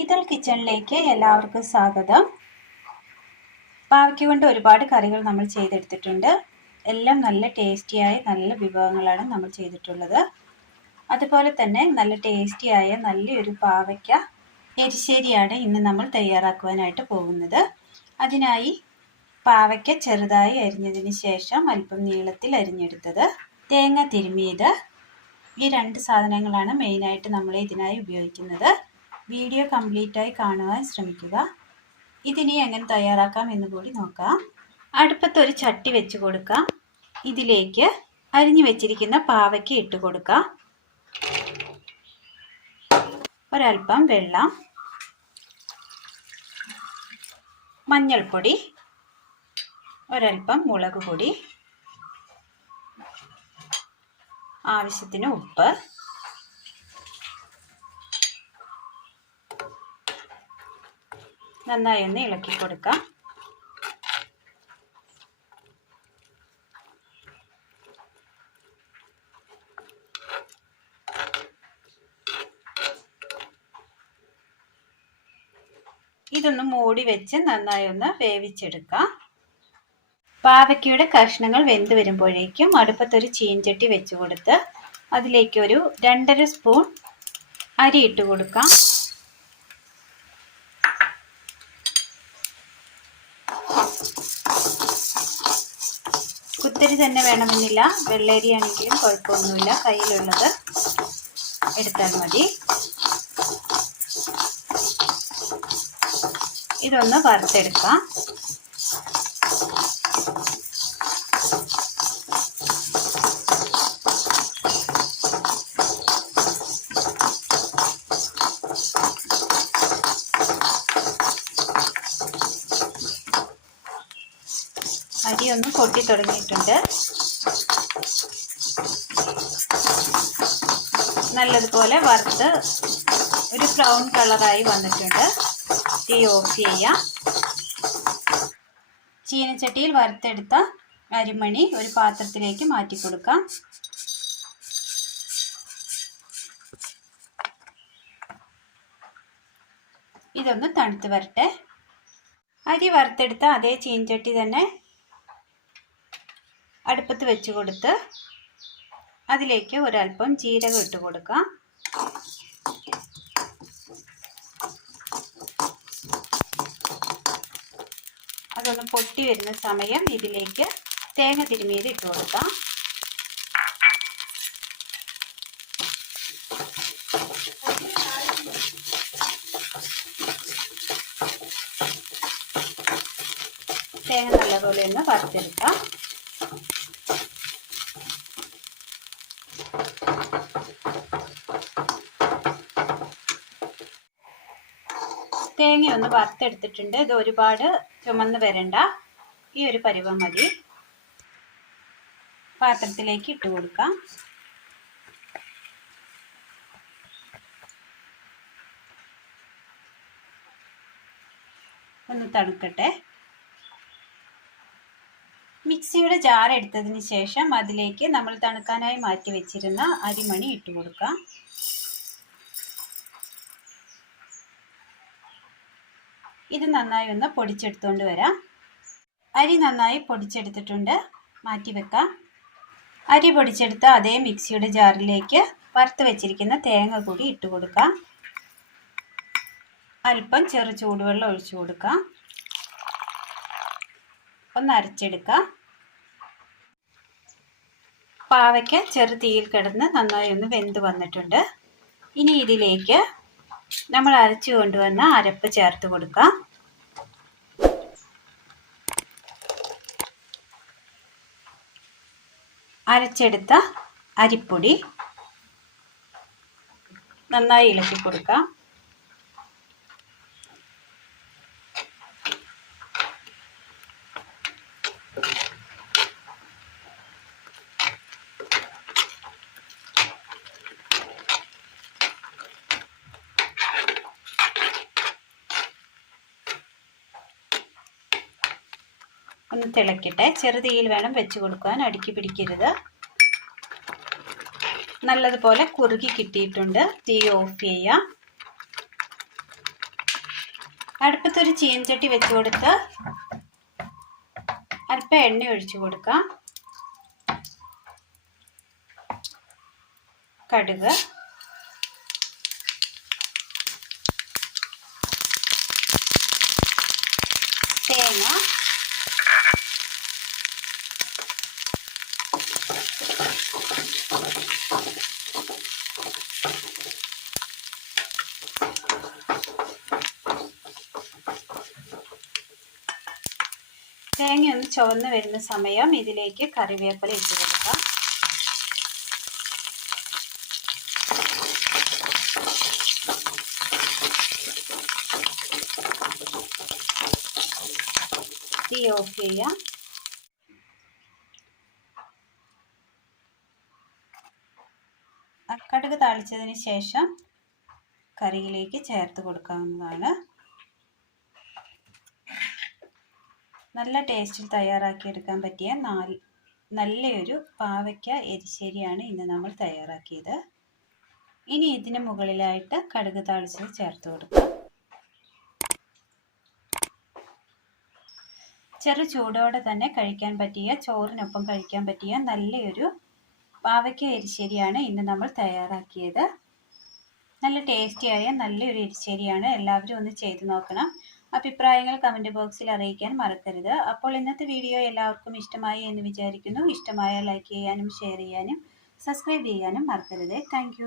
ഇതൾ കിച്ചണിലേക്ക് എല്ലാവർക്കും സ്വാഗതം. പാവയ്ക്ക കൊണ്ട് ഒരുപാട് കറികൾ നമ്മൾ ചെയ്തെടുത്തിട്ടുണ്ട്. എല്ലാം നല്ല ടേസ്റ്റിയായ നല്ല വിഭവങ്ങളാണ് നമ്മൾ ചെയ്തിട്ടുള്ളത്. അതുപോലെ തന്നെ നല്ല ടേസ്റ്റിയായ നല്ലൊരു പാവയ്ക്ക എരിശ്ശേരിയാണ് ഇന്ന് നമ്മൾ തയ്യാറാക്കുവാനായിട്ട് പോകുന്നത്. അതിനായി പാവയ്ക്ക ചെറുതായി അരിഞ്ഞതിന് ശേഷം അല്പം നീളത്തിൽ അരിഞ്ഞെടുത്തത്. തേങ്ങ തിരുമിയത്. ഈ രണ്ട് സാധനങ്ങളാണ് മെയിനായിട്ട് നമ്മൾ ഇതിനായി ഉപയോഗിക്കുന്നത്. വീഡിയോ കംപ്ലീറ്റായി കാണുവാൻ ശ്രമിക്കുക. ഇതിനി എങ്ങനെ തയ്യാറാക്കാം എന്ന് കൂടി നോക്കാം. അടുപ്പത്ത് ഒരു ചട്ടി വെച്ച് കൊടുക്കാം. ഇതിലേക്ക് അരിഞ്ഞു വെച്ചിരിക്കുന്ന പാവയ്ക്ക് ഇട്ട് കൊടുക്കാം. ഒരൽപ്പം വെള്ളം. മഞ്ഞൾപ്പൊടി. ഒരൽപ്പം മുളക് പൊടി. ആവശ്യത്തിന് ഉപ്പ്. നന്നായി ഒന്ന് ഇളക്കി കൊടുക്കാം. ഇതൊന്ന് മൂടി വെച്ച് നന്നായി ഒന്ന് വേവിച്ചെടുക്കാം. പാവയ്ക്കയുടെ കഷ്ണങ്ങൾ വെന്ത് വരുമ്പോഴേക്കും അടുപ്പത്തൊരു ചീൻചട്ടി വെച്ച് കൊടുത്ത് അതിലേക്ക് ഒരു രണ്ടര സ്പൂൺ അരി ഇട്ട് കൊടുക്കാം. കുത്തരി തന്നെ വേണമെന്നില്ല. വെള്ളരി ആണെങ്കിലും കുഴപ്പമൊന്നുമില്ല. കയ്യിലുള്ളത് എടുത്താൽ മതി. ഇതൊന്ന് വറുത്തെടുക്കാം. അരി ഒന്ന് പൊട്ടി തുടങ്ങിയിട്ടുണ്ട്. നല്ലതുപോലെ വറുത്ത് ഒരു ബ്രൗൺ കളറായി വന്നിട്ടുണ്ട്. തീ ഓഫ് ചെയ്യാം. ചീനച്ചട്ടിയിൽ വറുത്തെടുത്ത അരിമണി ഒരു പാത്രത്തിലേക്ക് മാറ്റി കൊടുക്കാം ഇതൊന്ന് തണുത്ത് വരട്ടെ. അരി വറുത്തെടുത്ത അതേ ചീനച്ചട്ടി തന്നെ അടുപ്പത്ത് വെച്ച് കൊടുത്ത് അതിലേക്ക് ഒരല്പം ജീരകം ഇട്ട് കൊടുക്കാം. അതൊന്ന് പൊട്ടി വരുന്ന സമയം ഇതിലേക്ക് തേങ്ങ തിരുമിയത് ഇട്ട് കൊടുക്കാം. തേങ്ങ നല്ലപോലെ ഒന്ന് വറുത്തെടുക്കാം. തേങ്ങ ഒന്ന് വറുത്തെടുത്തിട്ടുണ്ട്. ഇത് ഒരുപാട് ചുമന്ന് വരണ്ട. ഈ ഒരു പരുവം മതി. പാത്രത്തിലേക്ക് ഇട്ട് കൊടുക്കാം. ഒന്ന് തണുക്കട്ടെ. മിക്സിയുടെ ജാർ എടുത്തതിന് ശേഷം അതിലേക്ക് നമ്മൾ തണുക്കാനായി മാറ്റി വെച്ചിരുന്ന അരിമണി ഇട്ട് കൊടുക്കാം. ഇത് നന്നായി ഒന്ന് പൊടിച്ചെടുത്തുകൊണ്ട് വരാം. അരി നന്നായി പൊടിച്ചെടുത്തിട്ടുണ്ട്. മാറ്റി വെക്കാം. അരി പൊടിച്ചെടുത്ത അതേ മിക്സിയുടെ ജാറിലേക്ക് വറുത്ത് വെച്ചിരിക്കുന്ന തേങ്ങ കൂടി ഇട്ട് കൊടുക്കാം. അല്പം ചെറു ചൂടുവെള്ളം ഒഴിച്ചു കൊടുക്കാം. ഒന്ന് അരച്ചെടുക്കാം. പാവയ്ക്ക് ചെറു തീയിൽ കിടന്ന് നന്നായി ഒന്ന് വെന്ത് വന്നിട്ടുണ്ട്. ഇനി ഇതിലേക്ക് നമ്മൾ അരച്ചു കൊണ്ടുവന്ന അരപ്പ് ചേർത്ത് കൊടുക്കാം. അരച്ചെടുത്ത അരിപ്പൊടി നന്നായി ഇളക്കി കൊടുക്കാം ഒന്ന് തിളക്കട്ടെ. ചെറുതീയിൽ വേണം വെച്ച് കൊടുക്കുവാൻ. അടുക്കി പിടിക്കരുത്. നല്ലതുപോലെ കുറുകി കിട്ടിയിട്ടുണ്ട്. തീ ഓഫ് ചെയ്യാം. അടുപ്പത്തൊരു ചീൻചട്ടി വെച്ച് കൊടുത്ത് അല്പം എണ്ണ ഒഴിച്ചു കൊടുക്കാം. കടുക്. തേങ്ങ. തേങ്ങ ഒന്ന് ചുവന്ന് വരുന്ന സമയം ഇതിലേക്ക് കറിവേപ്പില ഇട്ട് കൊടുക്കാം. തീ ഓഫ് ചെയ്യാം. കടുക് താളിച്ചതിന് ശേഷം കറിയിലേക്ക് ചേർത്ത് കൊടുക്കാവുന്നതാണ്. നല്ല ടേസ്റ്റിൽ തയ്യാറാക്കിയെടുക്കാൻ പറ്റിയ നാല് നല്ലൊരു പാവയ്ക്ക എരിശ്ശേരിയാണ് ഇന്ന് നമ്മൾ തയ്യാറാക്കിയത്. ഇനി ഇതിന് മുകളിലായിട്ട് കടുക് താളിച്ചത് ചേർത്ത് കൊടുക്കാം. ചെറു ചൂടോടെ തന്നെ കഴിക്കാൻ പറ്റിയ ചോറിനൊപ്പം കഴിക്കാൻ പറ്റിയ നല്ലൊരു പാവയ്ക്ക എരിശ്ശേരിയാണ് ഇന്ന് നമ്മൾ തയ്യാറാക്കിയത്. നല്ല ടേസ്റ്റിയായ നല്ലൊരു എരിശ്ശേരിയാണ്. എല്ലാവരും ഒന്ന് ചെയ്ത് നോക്കണം. അഭിപ്രായങ്ങൾ കമന്റ് ബോക്സിൽ അറിയിക്കാൻ മറക്കരുത്. അപ്പോൾ ഇന്നത്തെ വീഡിയോ എല്ലാവർക്കും ഇഷ്ടമായി എന്ന് വിചാരിക്കുന്നു. ഇഷ്ടമായ ലൈക്ക് ചെയ്യാനും ഷെയർ ചെയ്യാനും സബ്സ്ക്രൈബ് ചെയ്യാനും മറക്കരുത്. താങ്ക്